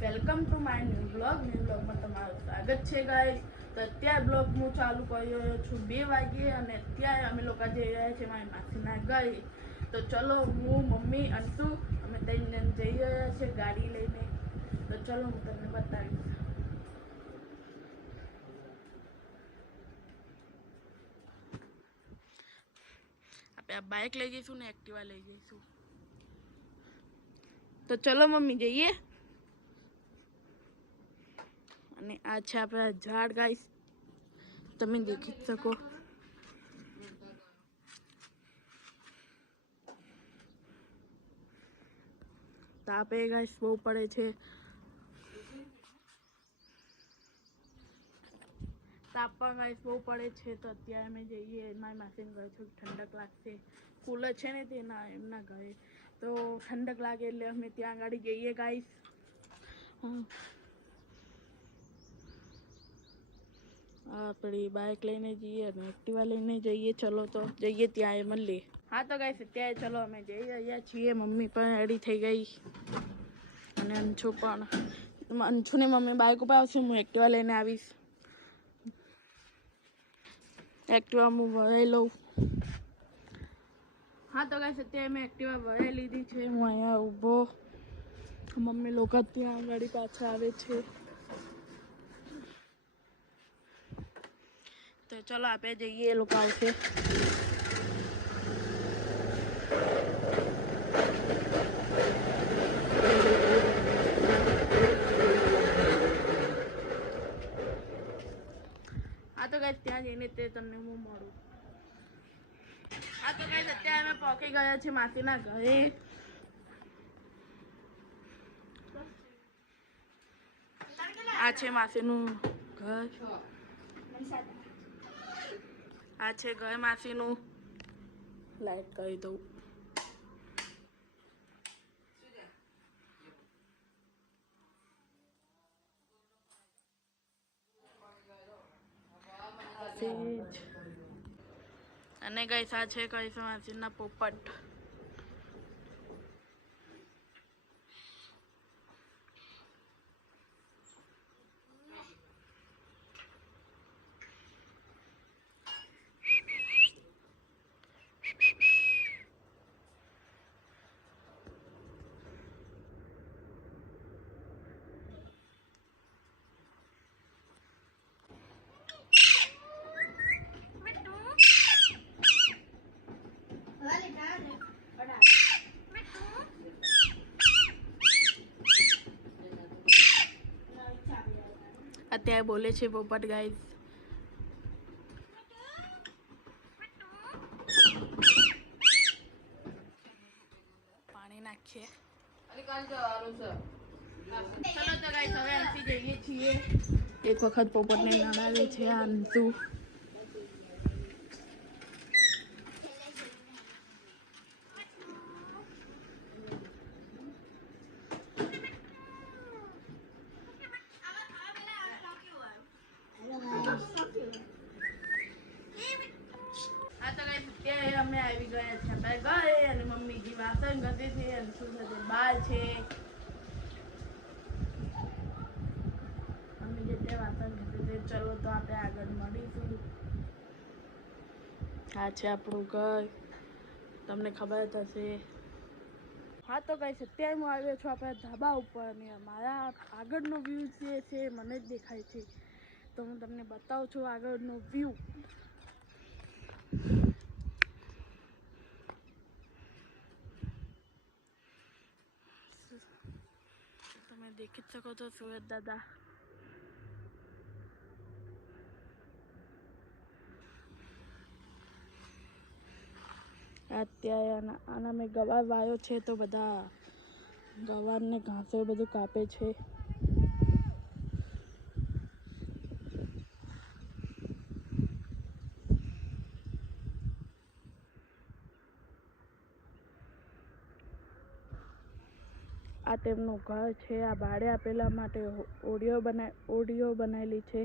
Welcome to my new બ્લોગમાં તમારું સ્વાગત છે ગાઈસ। તો અત્યારે બ્લોગ હું ચાલુ કરી રહ્યો છું 2 વાગે અને અત્યારે અમે લોકો જઈ રહ્યા છીએ મારી માસીના ઘરે। તો ચલો હું મમ્મી અંશુ અમે 3 જણ જઈ રહ્યા છીએ ગાડી લઈને। તો ચલો હું તમને બતાવીશ। આપણે આ બાઇક લઈ જઈશું ને એક્ટિવા લઈ જઈશું। તો ચલો મમ્મી જઈએ। અને આ છે આપણા ઝાડ ગાઈસ, તમે દેખી શકો। તાપે ગાઈસ બહુ પડે છે, તાપ પણ ગાઈસ બહુ પડે છે। તો અત્યારે અમે જઈએ મારી માસીને ઘરે, થોડી ઠંડક લાગશે। કુલર છે ને તેના એમના ઘરે, તો ઠંડક લાગે એટલે અમે ત્યાં આગળ જઈએ ગાઈસ। આપણી બાઇક લઈને જઈએ અને એક્ટિવા લઈને જઈએ। ચલો તો જઈએ, ત્યાં એ મળીએ। હા તો ગાઈસ અત્યારે ચલો અમે જઈ રહ્યા છીએ। મમ્મી પણ રેડી થઈ ગઈ અને અંશુ પણ। અંશુની મમ્મી બાઇક ઉપર આવશે, હું એક્ટિવા લઈને આવીશ। એક્ટિવા હું ભરાઈ લઉં। હા તો ગાઈસ અત્યારે મેં એક્ટિવા ભરાઈ લીધી છે। હું અહીંયા ઊભો, મમ્મી લોકો ત્યાં આગળ પાછા આવે છે। તો ચલો આપણે જઈએ, એ લોકો આવશે। હા તો ગાઈસ ત્યાં જઈને તે તમને હું મળું। હા તો ગાઈસ અત્યારે અમે પહોંચી ગયા છીએ માસીના ઘરે। આ છે માસીનું ઘર, આ છે ઘર માસીનું। લાઈટ કરી દઉં। અને ગાઈસ આ છે ગાઈસ માસીના પોપટ। અત્યારે બોલે છે પોપટ ગાઈસ। પાણી નાખીએ। ચલો તો ગાઈસ હવે અંશી જઈએ છીએ। એક વખત પોપટને નડાવે છે આ અંશુ। હા તો ગાઈસ અત્યારે અમે આવી ગયા છે આપણે ઘરે અને મમ્મીજી વાસણ ઘસે છે, અંશુ સાથે બહાર છે। મમ્મી જે ત્યાં વાસણ ઘસે છે। ચલો તો આપણે આગળ મળીશું। આ છે આપણું ઘર, તમને ખબર જ હશે। હા તો ગાઈસ અત્યારે હું આવ્યો છું આપણા ધાબા ઉપર અને મારા આગળનો વ્યૂ જે છે મને જ દેખાય છે। તો હું તમને બતાવું છું આગળનો વ્યૂ। તમે દેખી જ શકો છો સુરત દાદા। અત્યારે આના મેં ગવાર વાયો છે, તો બધા ગવારને ઘાસો બધું કાપે છે। આ તેમનું ઘર છે। આ ભાડે આપેલા માટે ઓડિયો બનાવેલી છે।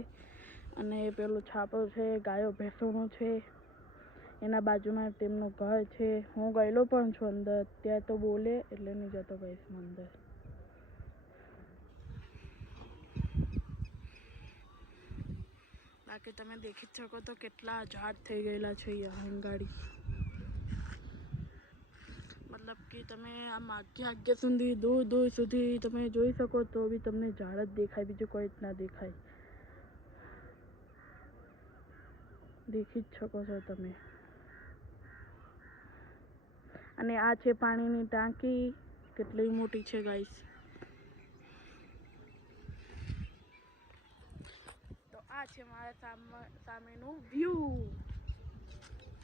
અને પેલું છાપરું છે ગાયો ભેંસોનું છે। એના બાજુમાં તેમનું ઘર છે। હું ગયેલો પણ છું અંદર, ત્યાં તો બોલે એટલે નહીં જતો ગાઈસ અંદર। બાકી તમે દેખી જ શકો તો કેટલા ઝાડ થઈ ગયેલા છે અહીંયા ગાડી, મતલબ કે તમે આમ આગે સુધી દૂર દૂર સુધી તમે જોઈ શકો તો બી તમને ઝાડ જ દેખાય, બીજું કોઈ જ ના દેખાય, દેખી જ શકો છો તમે। અને આ છે પાણીની ટાંકી, કેટલી મોટી છે ગાઈસ। તો આ છે મારા સામેનું વ્યૂ,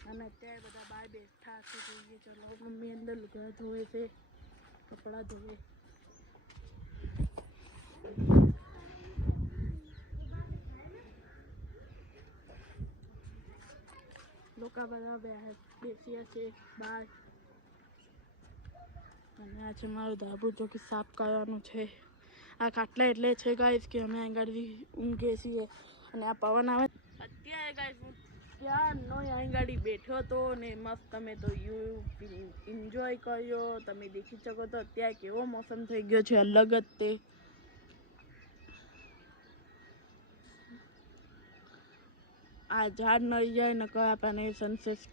અને અત્યારે બધા બહાર બેઠા છે, જોઈએ ચલો મમ્મી અંદર લુગડા ધોવે છે, કપડાં ધોવે, લોકો બધા બેસ્યા છે બહાર, અને આ છે મારું ધાબુ જો કે સાફ કરવાનું છે। આ ખાટલા એટલે છે ગાઈસ કે અમે આગળથી ઊંઘીએ છીએ અને આ પવન આવે। અત્યારે ગાઈસ હું ક્યારનો અહીં ગાડી બેઠો હતો ને મસ્ત તમે તો એન્જોય કર્યો, તમે દેખી શકો તો અત્યારે કેવો મોસમ થઈ ગયો છે અલગ જ તે, આ ઝાડ નડી જાય નકર આપણને સનસેટ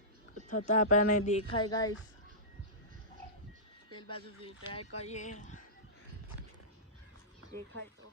થતા આપણને દેખાય ગાઈસ। પેલી બાજુથી ટ્રાય કરીએ, દેખાય તો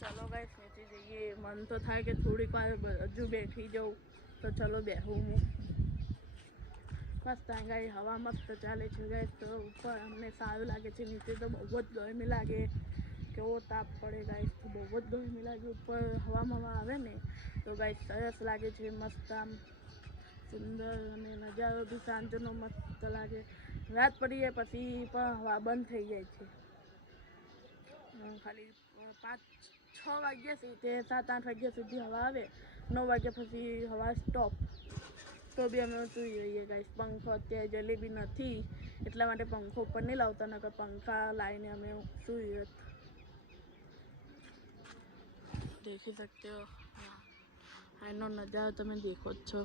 ચલો ગાઈસ નીચે જઈએ, મન તો થાય કે થોડીક વાર હજુ બેઠી જાઉં, તો ચલો બેહું હું, મસ્ત ગાઈ હવા મસ્ત ચાલે છે ગાઈસ, તો ઉપર અમને સારું લાગે છે, નીચે તો બહુ જ ગરમી લાગે, કેવો તાપ પડે ગાઈસ, તો બહુ જ ગરમી લાગે, ઉપર હવામાં આવે ને તો ગાઈસ સરસ લાગે છે, મસ્ત આમ સુંદર, અને નજારો બી સાંજનો મસ્ત લાગે। રાત પડી જાય પછી પણ હવા બંધ થઈ જાય છે, ખાલી 5-6 વાગ્યા સુધી 7-8 વાગ્યા સુધી હવા આવે, 9 વાગ્યા પછી હવા સ્ટોપ, તો બી અમે સૂઈ રહીએ ગાઈસ। પંખો અત્યારે જલેબી નથી એટલા માટે પંખો ઉપર નહીં લાવતા, નકર પંખા લાવીને અમે સૂઈ રત। દેખી શકતે હો એનો નજારો તમે દેખો જ છો।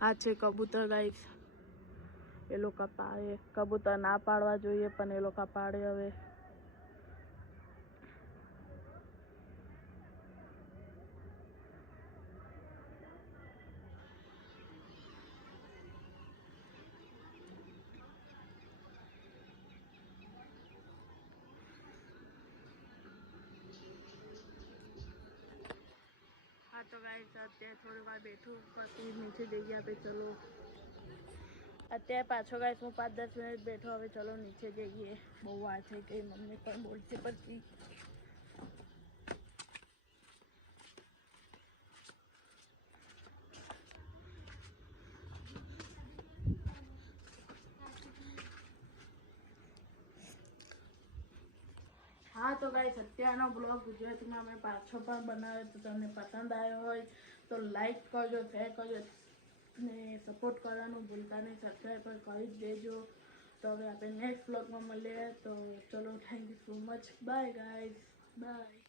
આ છે કબૂતર ગાઈસ, એ લોકો પાડે, કબૂતર ના પાડવા જોઈએ પણ એ લોકો પાડે હવે। हाँ तो गाइस અત્યારે થોડી વાર બેઠું પછી નીચે જઈએ આપણે, ચલો અત્યારે પાછો ગાઈસ હું 5-10 મિનિટ બેઠો, હવે ચલો નીચે જઈએ, બહુ વાર થઈ ગઈ, મમ્મી પણ બોલશે પછી। हाँ तो गाइस અત્યારનો બ્લોગ ગુજરાતીમાં મેં પાછો પણ બનાવ્યો, તો તમને પસંદ આવ્યો હોય તો લાઈક કરજો, શેર કરજો ને સપોર્ટ કરવાનું ભૂલતા નહીં, સબસ્ક્રાઈબ પણ કરી જ દેજો। તો હવે આપણે નેક્સ્ટ બ્લોગમાં મળીએ, તો ચલો thank you so much, bye guys, by.